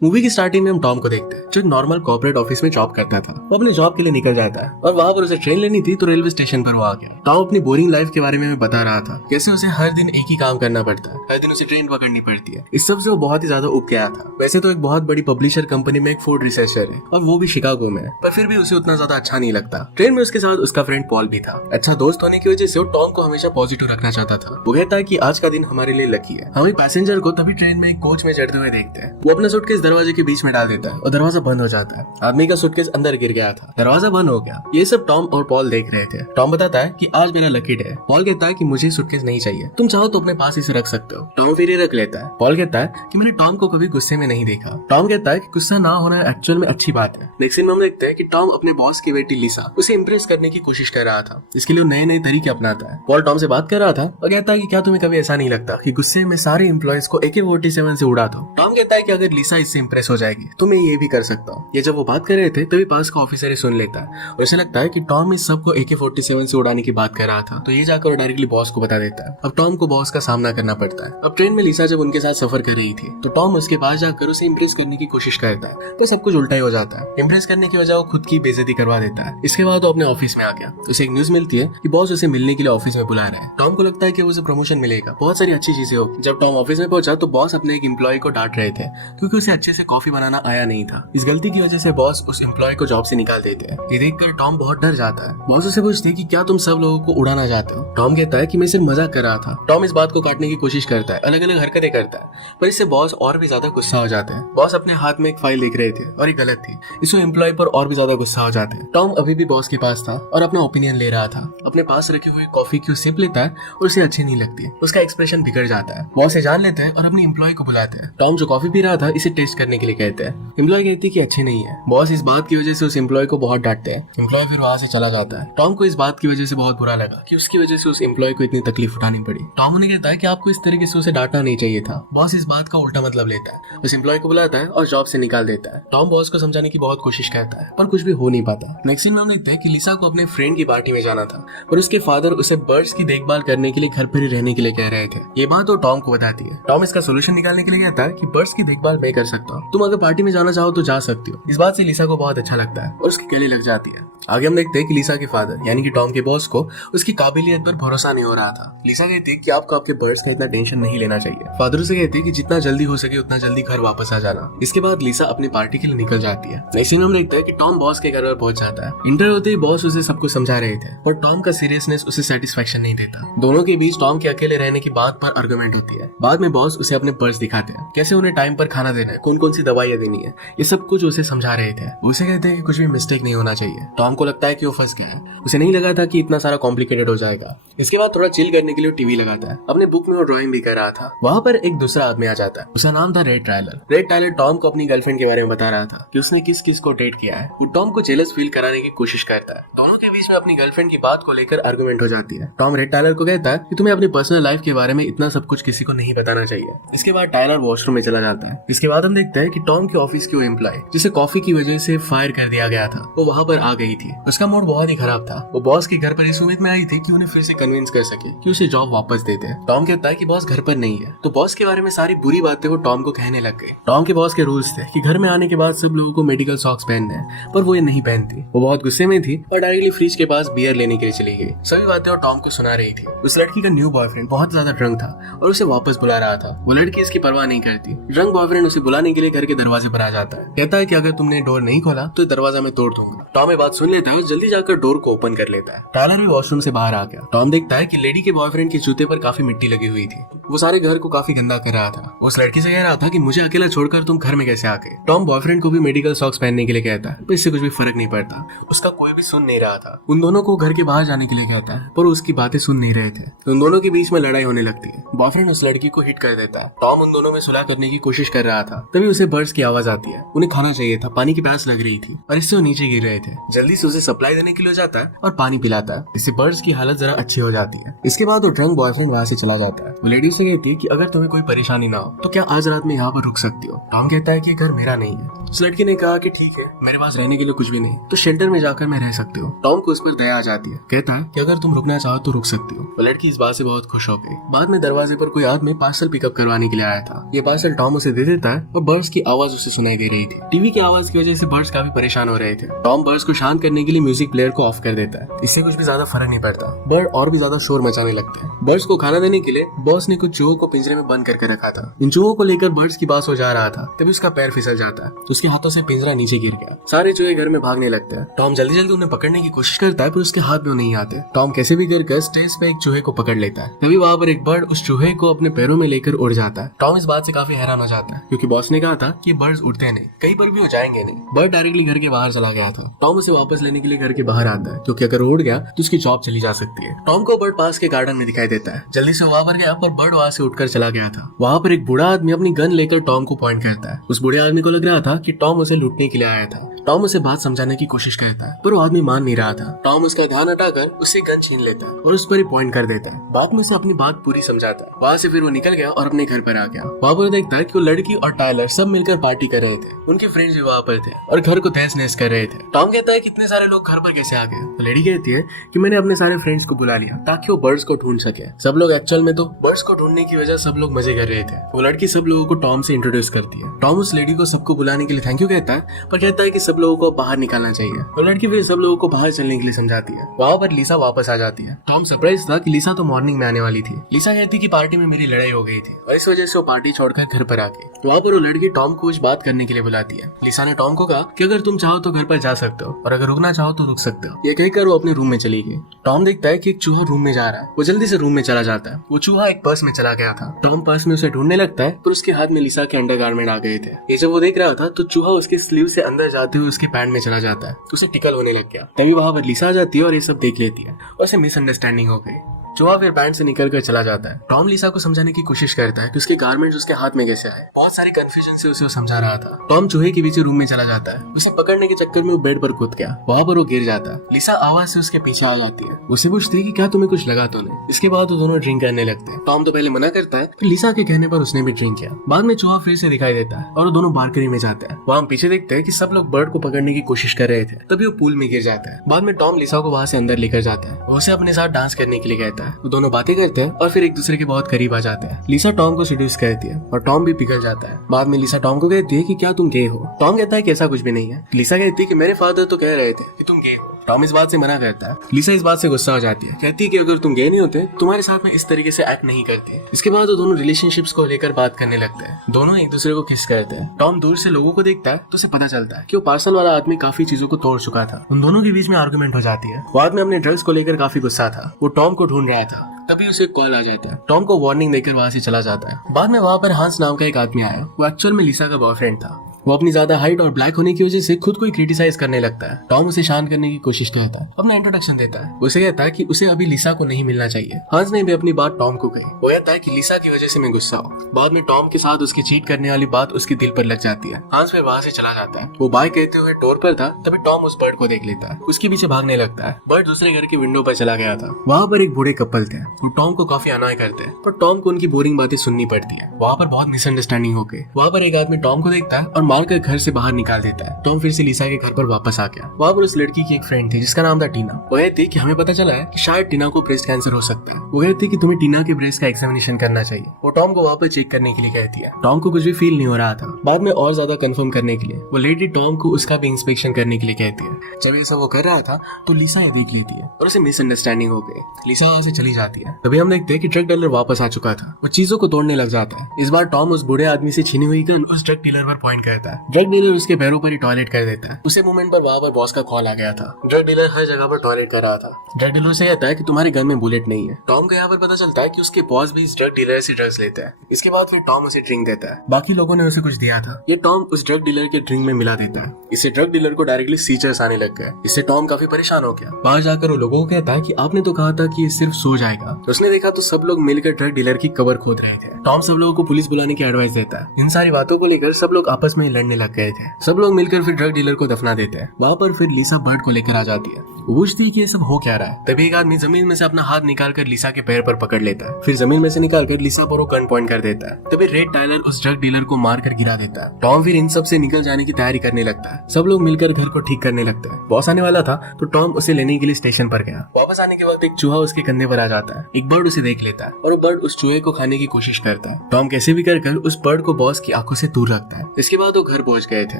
Movie की starting में हम टॉम को देखते हैं जो नॉर्मल कॉर्पोरेट ऑफिस में जॉब करता था। वो अपने जॉब के लिए निकल जाता है और वहाँ पर उसे ट्रेन लेनी थी तो रेलवे स्टेशन पर वो आ गया। टॉम अपनी बोरिंग लाइफ के बारे में बता रहा था, कैसे उसे हर दिन एक ही काम करना पड़ता है, हर दिन उसे ट्रेन पकड़नी पड़ती है। इस सब से वो बहुत ही ज्यादा उब गया था। वैसे तो एक बहुत बड़ी पब्लिशर कंपनी में एक फूड रिसर्चर है और वो भी शिकागो में है, पर फिर भी उसे उतना ज्यादा अच्छा नहीं लगता। ट्रेन में उसके साथ उसका फ्रेंड पॉल भी था। अच्छा दोस्त होने की वजह से वो टॉम को हमेशा पॉजिटिव रखना चाहता था। वो कहता है कि आज का दिन हमारे लिए लकी है। हम एक पैसेंजर को तभी ट्रेन में एक कोच में चढ़ते हुए देखते हैं। वो अपना सूटकेस दरवाजे के बीच में डाल देता है और दरवाजा बंद हो जाता है। आदमी का सूटकेस अंदर गिर गया था, दरवाजा बंद हो गया। ये सब टॉम और पॉल देख रहे थे। टॉम बताता है कि आज मेरा लकी डे है। पॉल कहता है कि मुझे सूटकेस नहीं चाहिए, तुम चाहो तो अपने पास इसे रख सकते हो। टॉम फिर ये रख लेता है। पॉल कहता है कि मैंने टॉम को कभी गुस्से में नहीं देखा। टॉम कहता है कि गुस्सा ना होना एक्चुअल में अच्छी बात है। नेक्स्ट सीन में हम देखते हैं कि टॉम अपने बॉस की बेटी लिसा उसे इंप्रेस करने की कोशिश कर रहा था। इसके लिए नए नए तरीके अपनाता है। पॉल टॉम से बात कर रहा था और कहता है कि क्या तुम्हें कभी ऐसा नहीं लगता कि गुस्से में सारे एम्प्लॉयज को AK-47 से उड़ा दो। टॉम कहता है कि अगर लिसा इससे इंप्रेस हो जाएगी तो मैं ये भी कर सकता हूँ। ये जब वो बात कर रहे थे तभी पास का ऑफिसर सुन लेता है और उसे लगता है कि टॉम इस सबको AK-47 से उड़ाने की बात कर रहा था, तो ये जाकर डायरेक्टली बॉस को बता देता है। अब टॉम को बॉस का सामना करना पड़ता है। अब ट्रेन में लिसा जब उनके साथ सफर कर रही थी तो टॉम उसके पास जाकर उसे इंप्रेस करने की कोशिश करता है, तो सब कुछ उल्टा ही हो जाता है। इंप्रेस करने की वजह वो खुद की बेइज्जती करवा देता है। इसके बाद वो अपने ऑफिस में आ गया। उसे एक न्यूज मिलती है कि बॉस उसे मिलने के लिए ऑफिस में बुला रहा है। टॉम को लगता है कि उसे प्रमोशन मिलेगा, बहुत सारी अच्छी चीजें होगी। जब टॉम ऑफिस में पहुंचा तो बॉस अपने एक एम्प्लॉय को डांट रहे थे क्योंकि उसे अच्छे से कॉफी बनाना आया नहीं था। इस गलती की वजह से बॉस उस एम्प्लॉय को जॉब से निकाल देते हैं। ये देखकर टॉम बहुत डर जाता है। बॉस उसे पूछते हैं कि क्या तुम सब लोगों को उड़ाना चाहते हो। टॉम कहता है कि मैं सिर्फ मजाक कर रहा था। टॉम इस बात को काटने की कोशिश करता है, अलग अलग हरकतें करता है, पर इससे बॉस और भी ज्यादा गुस्सा हो जाते हैं। बॉस अपने हाथ में एक फाइल लिख रहे थे और ये गलत थी। इससे एम्प्लॉय पर और भी ज्यादा गुस्सा हो जाते हैं। टॉम अभी भी बॉस के पास था और अपना ओपिनियन ले रहा था। अपने पास रखी हुई कॉफी की सिप लेता है और उसे अच्छी नहीं लगती। उसका एक्सप्रेशन बिगड़ जाता है। बॉस से जान लेते हैं और अपने एम्प्लॉय को बुलाते हैं। टॉम जो कॉफी पी रहा था इसे टेस्ट करने के लिए कहते हैं। एम्प्लॉय कहती है कि अच्छी नहीं है। बॉस इस बात की वजह से उस एम्प्लॉय को बहुत डांटते हैं। एम्प्लॉय फिर वहां से चला जाता है। टॉम को इस बात की वजह से बहुत बुरा लगा कि उसकी वजह से उस एम्प्लॉय को इतनी तकलीफ उठानी पड़ी। टॉम उन्हें कहता है कि आपको इस तरीके से उसे डांटना नहीं चाहिए था। बॉस इस बात का उल्टा मतलब लेता है, उस एम्प्लॉय को बुलाता है और जॉब से निकाल देता है। टॉम बॉस को समझाने की बहुत कोशिश करता है पर कुछ भी हो नहीं पाता। नेक्स्ट सीन में हम देखते हैं कि लिसा को अपने फ्रेंड की पार्टी में जाना था पर उसके फादर उसे बर्ड्स की देखभाल करने के लिए घर पर ही रहने के लिए कह रहे थे। ये बात वो टॉम को बताती है। टॉम इसका सोल्यूशन निकालने के लिए कहता है कि बर्ड्स की देखभाल मैं कर सकता हूँ, तुम अगर पार्टी में जाना चाहो तो जा सकती हो। इस बात से लिसा को बहुत अच्छा लगता है और उसकी गले लग जाती है। आगे हम देखते हैं कि लिसा के फादर यानी कि टॉम के बॉस को उसकी काबिलियत पर भरोसा नहीं हो रहा था। लिसा कहती है कि आपको आपके बर्ड्स का इतना टेंशन नहीं लेना चाहिए। फादर से कहती है कि जितना जल्दी हो सके उतना जल्दी घर वापस आ जाना। इसके बाद लिसा अपनी पार्टी के लिए निकल जाती है। नेक्स्ट सीन में हम देखते हैं कि टॉम बॉस के घर पर पहुंच जाता है। इंटर होते ही बॉस उसे सब कुछ समझा रहे थे पर टॉम का सीरियसनेस उसे सेटिस्फेक्शन नहीं देता। दोनों के बीच टॉम के अकेले रहने की बात पर आर्गुमेंट होती है। बाद में बॉस उसे अपने पर्स दिखाते हैं, कैसे उन्हें टाइम पर खाना देना है, कौन कौन सी दवाइयां देनी है, ये सब कुछ उसे समझा रहे थे। उसे कहते हैं कि कुछ भी मिस्टेक नहीं होना चाहिए। टॉम को लगता है कि वो फंस गया है। उसे नहीं लगा था कि इतना सारा कॉम्प्लिकेटेड हो जाएगा। इसके बाद थोड़ा चिल करने के लिए टीवी लगाता है। अपने बुक में वो ड्राइंग भी कर रहा था। वहाँ पर एक दूसरा आदमी आ जाता है। उसका नाम था red Tyler. Red Tyler Tom को अपनी गर्लफ्रेंड के बारे में बता रहा था कि उसने किस किस को डेट किया है। वो टॉम को जेलस फील कराने की कोशिश करता है। दोनों के बीच में अपनी गर्लफ्रेंड की बात को लेकर आर्गुमेंट हो जाती है। टॉम रेड टायलर को कहता है कि तुम्हें अपनी पर्सनल लाइफ के बारे में इतना सब कुछ किसी को नहीं बताना चाहिए। इसके बाद टायलर वॉशरूम में चला जाता है। इसके बाद हम देखते हैं कि टॉम के ऑफिस की वो एम्प्लॉय जिसे कॉफी की वजह से फायर कर दिया गया था वो वहाँ पर आ गई थी। उसका मूड बहुत ही खराब था। वो बॉस के घर पर इस उम्मीद में आई थी कि उन्हें फिर से कन्विंस कर सके कि उसे जॉब वापस दे दे। टॉम कहता है कि बॉस घर पर नहीं है, तो बॉस के बारे में सारी बुरी बातें वो टॉम को कहने लग गए। टॉम के बॉस के रूल्स थे कि घर में आने के बाद सब लोगों को मेडिकल सॉक्स पहनने हैं, पर वो ये नहीं पहनती। वो बहुत गुस्से में थी और डायरेक्टली फ्रिज के पास बियर लेने के लिए चली गई। सभी बातें वो टॉम को सुना रही थी। उस लड़की का न्यू बॉयफ्रेंड बहुत ज्यादा ड्रंक था और उसे वापस बुला रहा था। वो लड़की इसकी परवाह नहीं करती। ड्रंक बॉयफ्रेंड उसे बुलाने के लिए घर के दरवाजे पर आ जाता है। कहता है कि अगर तुमने डोर नहीं खोला तो दरवाजा मैं तोड़ दूंगा। टॉम ये बात सुन लेता है और जल्दी जाकर डोर को ओपन कर लेता है। टायलर भी वॉशरूम से बाहर आ गया। टॉम देखता है कि लेडी के बॉयफ्रेंड के जूते पर काफी मिट्टी लगी हुई थी। वो सारे घर को काफी गंदा कर रहा था। उस लड़की से कह रहा था कि मुझे अकेला छोड़कर तुम घर में कैसे आ गए। टॉम बॉयफ्रेंड को भी मेडिकल सॉक्स पहनने के लिए कहता है पर इससे कुछ भी फर्क नहीं पड़ता। उसका कोई भी सुन नहीं रहा था। उन दोनों को घर के बाहर जाने के लिए कहता है पर उसकी बातें सुन नहीं रहे थे। उन दोनों के बीच में लड़ाई होने लगती है। बॉयफ्रेंड उस लड़की को हिट कर देता है। टॉम उन दोनों में सुलह करने की कोशिश कर रहा था। तभी उसे बर्ड्स की आवाज आती है। उन्हें खाना चाहिए था, पानी की प्यास लग रही थी और इससे वो नीचे गिर रहे थे। जल्दी से से उसे सप्लाई देने के लिए जाता है और पानी पिलाता है। इससे बर्ड्स की हालत जरा अच्छी हो जाती है। इसके बाद वो ड्रंक बॉयफ्रेंड वहाँ से चला जाता है। वो लेडी से कहती है कि अगर तुम्हें कोई परेशानी ना हो तो क्या आज रात में यहाँ पर रुक सकती हो। टॉम कहता है कि घर मेरा नहीं है। उस लड़की ने कहा कि ठीक है, मेरे पास रहने के लिए कुछ भी नहीं, तो शेल्टर में जाकर मैं रह सकती हूँ। टॉम को उस पर दया आ जाती है। कहता है कि अगर तुम रुकना चाहो तो रुक सकती हो। वो लड़की इस बात से बहुत खुश हो गई। बाद में दरवाजे पर कोई आदमी पार्सल पिकअप करवाने के लिए आया था। ये पार्सल टॉम उसे दे देता है और बर्ड्स की आवाज उसे सुनाई दे रही थी। टीवी की आवाज की वजह से बर्ड्स काफी परेशान हो रहे थे। टॉम बर्ड्स को शांत करने के लिए म्यूजिक प्लेयर को ऑफ कर देता है। इससे कुछ भी ज्यादा फर्क नहीं पड़ता। बर्ड और भी ज्यादा शोर मचाने लगते हैं। बर्ड्स को खाना देने के लिए बॉस ने कुछ चूहों को पिंजरे में बंद करके रखा था। इन चूहों को लेकर बर्ड्स की बात हो जा रहा था, तभी उसका पैर फिसल जाता है। उसके हाथों से पिंजरा नीचे गिर गया। सारे चूहे घर में भागने लगते हैं। टॉम जल्दी जल्दी उन्हें पकड़ने की कोशिश करता है, पर उसके हाथ में नहीं आते। टॉम कैसे भी गिरकर स्टेज पे एक चूहे को पकड़ लेता है। तभी वहाँ पर एक बर्ड उस चूहे को अपने पैरों में लेकर उड़ जाता है। टॉम इस बात से काफी हैरान हो जाता है, क्योंकि बॉस ने कहा था कि बर्ड्स उड़ते नहीं, कहीं पर भी वो जाएंगे नहीं। बर्ड डायरेक्टली घर के बाहर चला गया था। टॉम उसे वापस लेने के लिए घर के बाहर आता है, क्योंकि अगर उड़ गया तो उसकी जॉब चली जा सकती है। टॉम को बर्ड पास के गार्डन में दिखाई देता है। जल्दी से वहाँ पर गया, पर बर्ड वहाँ से उठकर चला गया था। वहाँ पर एक बूढ़ा आदमी अपनी गन लेकर टॉम को पॉइंट करता है। उस बूढ़े आदमी को लग रहा था कि टॉम उसे लूटने के लिए आया था। टॉम उसे बात समझाने की कोशिश करता है, पर वो आदमी मान नहीं रहा था। टॉम उसका ध्यान हटाकर उससे गन छीन लेता है और उस पर ही पॉइंट कर देता है। बाद में उसे अपनी बात पूरी समझाता है। वहाँ से फिर वो निकल गया और अपने घर पर आ गया। वहाँ पर देखता है कि वो लड़की और टायलर सब मिलकर पार्टी कर रहे थे। उनके फ्रेंड्स भी वहाँ पर थे और घर को तहस नहस कर रहे थे। टॉम कहता है कि इतने सारे लोग घर पर कैसे आ गए। तो लड़की कहती है कि मैंने अपने सारे फ्रेंड्स को बुला लिया ताकि वो बर्ड्स को ढूंढ सके। सब लोग एक्चुअल में तो बर्ड्स को ढूंढने की वजह सब लोग मजे कर रहे थे। वो लड़की सब लोगों को टॉम से इंट्रोड्यूस करती है। टॉम उस लेडी को सबको बुलाने के लिए थैंक यू कहता है, पर कहता है कि सब लोगों को बाहर निकालना चाहिए। वो लड़की फिर सब लोगों को बाहर चलने के लिए समझाती है। वहाँ पर लिसा वापस आ जाती है। टॉम सरप्राइज था कि लिसा तो मॉर्निंग में आने वाली थी। लिसा कहती कि पार्टी में मेरी लड़ाई हो गई थी और इस वजह से वो पार्टी छोड़कर घर पर आ गई। वहाँ पर वो लड़की टॉम को कुछ बात करने के लिए बुलाती है। लिसा ने टॉम को कहा कि अगर तुम चाहो तो घर पर जा सकते हो और अगर रुकना चाहो तो रुक सकते हो। ये कहकर वो अपने रूम में चली गई। टॉम देखता है कि एक चूहा रूम में जा रहा है। वो जल्दी से रूम में चला जाता है। वो चूहा एक पर्स में चला गया था। टॉम पर्स में उसे ढूंढने लगता है, पर उसके हाथ में लिसा के अंडरगारमेंट आ गए थे। ये जब वो देख रहा था तो चूहा उसके स्लीव से अंदर जाते हुए उसके पैंट में चला जाता है। उसे टिकल होने लग गया। तभी वहाँ पर लिसा आ जाती है और ये सब देख लेती है और उसे मिसअंडरस्टैंडिंग हो गई। चूहा फिर पैंट से निकल कर चला जाता है। टॉम लिसा को समझाने की कोशिश करता है कि उसके गारमेंट्स उसके हाथ में कैसे आए। बहुत सारी कंफ्यूजन से उसे वो समझा रहा था। टॉम चूहे के पीछे रूम में चला जाता है। उसे पकड़ने के चक्कर में वो बेड पर कूद गया। वहाँ पर वो गिर जाता है। लिसा आवाज से उसके पीछे आ जाती है। उसे पूछती है कि क्या तुम्हें कुछ लगा तो नहीं। इसके बाद वो दोनों ड्रिंक करने लगते हैं। टॉम तो पहले मना करता है, फिर लिसा के कहने पर उसने भी ड्रिंक किया। बाद में चूहा फिर से दिखाई देता है और वो दोनों बालकनी में जाते हैं। वहाँ हम पीछे देखते हैं कि सब लोग बर्ड को पकड़ने की कोशिश कर रहे थे। तभी वो पूल में गिर जाता है। बाद में टॉम लिसा को वहाँ से अंदर लेकर जाता है। वो उसे अपने साथ डांस करने के लिए कहता है। वो दोनों बातें करते हैं और फिर एक दूसरे के बहुत करीब आ जाते हैं। लिसा टॉम को सीड्यूस करती है और टॉम भी पिघल जाता है। बाद में लिसा टॉम को कहती है कि क्या तुम गे हो। टॉम कहता है कि ऐसा कुछ भी नहीं है। लिसा कहती है कि मेरे फादर तो कह रहे थे कि तुम गे हो। टॉम इस बात से मना करता है। लिसा इस बात से गुस्सा हो जाती है। कहती है कि अगर तुम गे नहीं होते तुम्हारे साथ में इस तरीके से एक्ट नहीं करती। इसके बाद वो दोनों रिलेशनशिप्स को लेकर बात करने लगते हैं। दोनों एक दूसरे को किस करते हैं। टॉम दूर से लोगों को देखता है तो उसे पता चलता है कि वो पार्सल वाला आदमी काफी चीजों को तोड़ चुका था। उन दोनों के बीच में आर्गुमेंट हो जाती है। बाद में अपने ड्रग्स को लेकर काफी गुस्सा था। वो टॉम को ढूंढ रहा था। तभी उसे कॉल आ जाता है। टॉम को वार्निंग देकर वहाँ से चला जाता है। बाद में वहाँ पर हांस नाम का एक आदमी आया। वो एक्चुअल में लिसा का बॉयफ्रेंड था। वो अपनी ज्यादा हाइट और ब्लैक होने की वजह से खुद को क्रिटिसाइज करने लगता है। टॉम उसे शांत करने की कोशिश करता है। अपना इंट्रोडक्शन देता है। उसे कहता है कि उसे अभी लिसा को नहीं मिलना चाहिए। हांस ने भी अपनी बात टॉम को कही। वो कहता है कि लिसा की वजह से मैं गुस्सा हूँ। बाद में टॉम के साथ उसकी चीट करने वाली बात उसके दिल पर लग जाती है। हांस फिर वहाँ से चला जाता है। वो बाय कहते हुए डोर पर था, तभी टॉम उस बर्ड को देख लेता है। उसके पीछे भागने लगता है। बर्ड दूसरे घर के विंडो पर चला गया था। वहाँ पर एक बूढ़े कपल थे। वो टॉम को काफी अनॉय करते हैं, पर टॉम को उनकी बोरिंग बातें सुननी पड़ती है। वहाँ पर बहुत मिसअंडरस्टैंडिंग हो गई। वहाँ पर एक आदमी टॉम को देखता है और मारकर घर से बाहर निकाल देता है। टॉम फिर से लिसा के घर पर वापस आ गया। वहाँ पर उस लड़की की एक फ्रेंड थी जिसका नाम था टीना। वो कहती कि हमें पता चला है कि शायद टीना को ब्रेस्ट कैंसर हो सकता है। वो कहती कि तुम्हें टीना के ब्रेस्ट का एग्जामिनेशन करना चाहिए। वो टॉम को वहाँ पर चेक करने के लिए कहती है। टॉम को कुछ भी फील नहीं हो रहा था। बाद में और ज्यादा कंफर्म करने के लिए वो लेडी टॉम को उसका भी इंस्पेक्शन करने के लिए कहती है। जब ये सब वो कर रहा था तो लिसा ये देख लेती है और उसे मिसअंडरस्टैंडिंग हो गई। लिसा वहाँ से चली जाती है। तभी हम देखते हैं कि ड्रग डीलर वापस आ चुका था। वो चीजों को तोड़ने लग जाता है। इस बार टॉम उस बूढ़े आदमी से छीनी हुई गन उस ड्रग डीलर पर पॉइंट करता है। ड्रग डीलर उसके पैरों पर ही टॉयलेट कर देता है। उसी मोमेंट पर वहाँ पर बॉस का कॉल आ गया था। ड्रग डीलर हर जगह पर टॉयलेट कर रहा था। ड्रग डीलर से कहता है कि तुम्हारे गन में बुलेट नहीं है। टॉम को यहाँ पर पता चलता है कि उसके बॉस भी इस ड्रग डीलर से ड्रग्स लेता है। इसके बाद फिर टॉम उसे ड्रिंक देता है। बाकी लोगों ने उसे कुछ दिया था। ये टॉम उस ड्रग डीलर के ड्रिंक में मिला देता है। इससे ड्रग डीलर को डायरेक्टली सीजर्स आने लग गए। इससे टॉम काफी परेशान हो गया। बाहर जाकर वो लोगों को कहता है कि आपने तो कहा था कि ये सिर्फ सो जाएगा। तो उसने देखा तो सब लोग मिलकर ड्रग डीलर की कबर खोद रहे थे। टॉम सब लोगों को पुलिस बुलाने की एडवाइस देता है। इन सारी बातों को लेकर सब लोग आपस में लड़ने लग गए थे। सब लोग मिलकर फिर ड्रग डीलर को दफना देते हैं। वहाँ पर फिर लिसा बर्ड को लेकर आ जाती है। वो पूछती है कि ये सब हो क्या रहा है। तभी एक आदमी जमीन में से अपना हाथ निकालकर लिसा के पैर पर पकड़ लेता है। फिर जमीन में से निकालकर लिसा पर वो गन पॉइंट कर देता है। तभी रेड टाइलर उस ड्रग डीलर को मारकर गिरा देता है। टॉम फिर इन सब से निकल जाने की तैयारी करने लगता है। सब लोग मिलकर घर को ठीक करने लगता है। बॉस आने वाला था तो टॉम उसे लेने के लिए स्टेशन पर गया। वापस आने के वक्त एक चूहा उसके कंधे पर आ जाता है। एक बर्ड उसे देख लेता है और वो बर्ड उस चूहे को खाने की कोशिश करता है। टॉम कैसे भी कर उस बर्ड को बॉस की आंखों से दूर रखता है। इसके बाद वो घर पहुंच गए थे।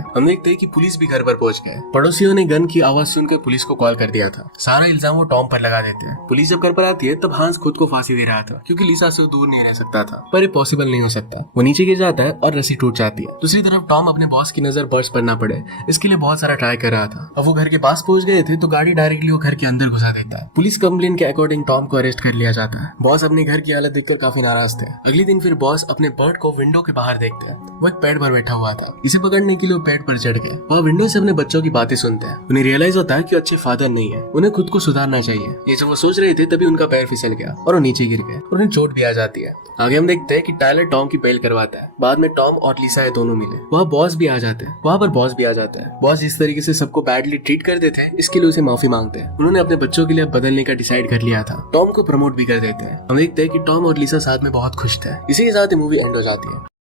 हम देखते हैं कि पुलिस भी घर पर पहुंच गए। पड़ोसियों ने गन की आवाज सुनकर पुलिस को कॉल कर दिया था। सारा इल्जाम वो टॉम पर लगा देते हैं। पुलिस जब घर पर आती है तब हांस खुद को फांसी दे रहा था क्योंकि लिसा से दूर नहीं रह सकता था, पर ये पॉसिबल नहीं हो सकता। वो नीचे गिर जाता है और रस्सी टूट जाती है। दूसरी तरफ टॉम अपने बॉस की नजर बर्ड्स पर ना पड़े इसके लिए बहुत सारा ट्राई कर रहा था। अब वो घर के पास पहुंच गए थे तो गाड़ी डायरेक्टली वो घर के अंदर घुसा देता है। पुलिस कंप्लेन के अकॉर्डिंग टॉम को अरेस्ट कर लिया जाता है। बॉस अपने घर की हालत देखकर काफी नाराज थे। अगले दिन फिर बॉस अपने बर्ड को विंडो के बाहर देखते हैं। वो एक पेड़ पर बैठा हुआ था। इसे पकड़ने के लिए वो पेड़ पर चढ़ गए। वह विंडो से अपने बच्चों की बातें सुनते हैं। उन्हें रियलाइज होता है कि अच्छे फादर नहीं है, उन्हें खुद को सुधारना चाहिए। ये जब वो सोच रहे थे तभी उनका पैर फिसल गया और वो नीचे गिर गए और उन्हें चोट भी आ जाती है। आगे हम देखते हैं कि टायलर टॉम की बेल करवाता है। बाद में टॉम और लिसा ये दोनों मिले। वहाँ बॉस भी आ जाते हैं। वहाँ पर बॉस भी आ जाता है। बॉस जिस तरीके से सबको बैडली ट्रीट करते थे इसके लिए उसे माफी मांगते हैं। उन्होंने अपने बच्चों के लिए बदलने का डिसाइड कर लिया था। टॉम को प्रमोट भी कर देते हैं। हम देखते हैं कि टॉम और लिसा साथ में बहुत खुश थे। इसी के साथ मूवी एंड हो जाती है।